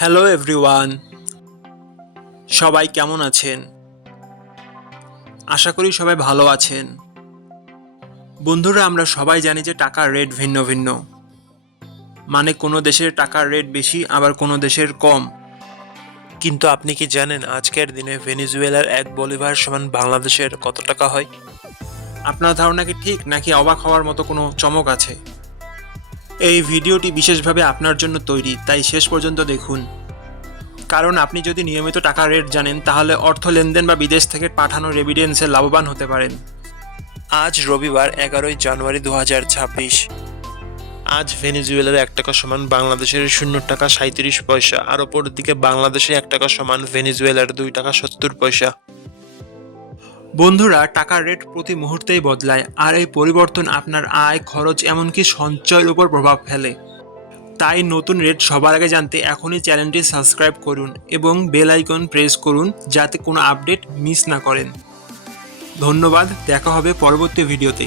Hello everyone, সবাই কেমন আছেন? আশা করি সবাই ভালো আছেন। বন্ধুরা, আমরা সবাই জানি যে টাকার রেট ভিন্ন ভিন্ন। মানে কোনো দেশের টাকার রেট বেশি, আবার কোনো দেশের কম। কিন্তু আপনি কি জানেন আজকের দিনে ভেনেজুয়েলার 1 বলিভার সমান বাংলাদেশের কত টাকা হয়? আপনার ধারণা কি ঠিক, নাকি অবাক হওয়ার মতো কোনো চমক আছে? এই ভিডিওটি বিশেষভাবে আপনার জন্য তৈরি, তাই শেষ পর্যন্ত দেখুন। কারণ আপনি যদি নিয়মিত টাকার রেট জানেন, তাহলে অর্থ লেনদেন বা বিদেশ থেকে পাঠানো রেমিটেন্সে লাভবান হতে পারেন। আজ রবিবার 11ই জানুয়ারি 2026। আজ ভেনেজুয়েলার 1 টাকা সমান বাংলাদেশের 0 টাকা 37 পয়সা, আর অপর দিকে বাংলাদেশে 1 টাকা সমান ভেনেজুয়েলার 2 টাকা 70 পয়সা। বন্ধুরা, টাকার রেট প্রতি মুহূর্তেই বদলায়, আর এই পরিবর্তন আপনার আয়, খরচ, এমনকি সঞ্চয়ের উপর প্রভাব ফেলে। তাই নতুন রেট সবার আগে জানতে এখনই চ্যানেলটি সাবস্ক্রাইব করুন এবং বেল আইকন প্রেস করুন, যাতে কোনো আপডেট মিস না করেন। ধন্যবাদ, দেখা হবে পরবর্তী ভিডিওতে।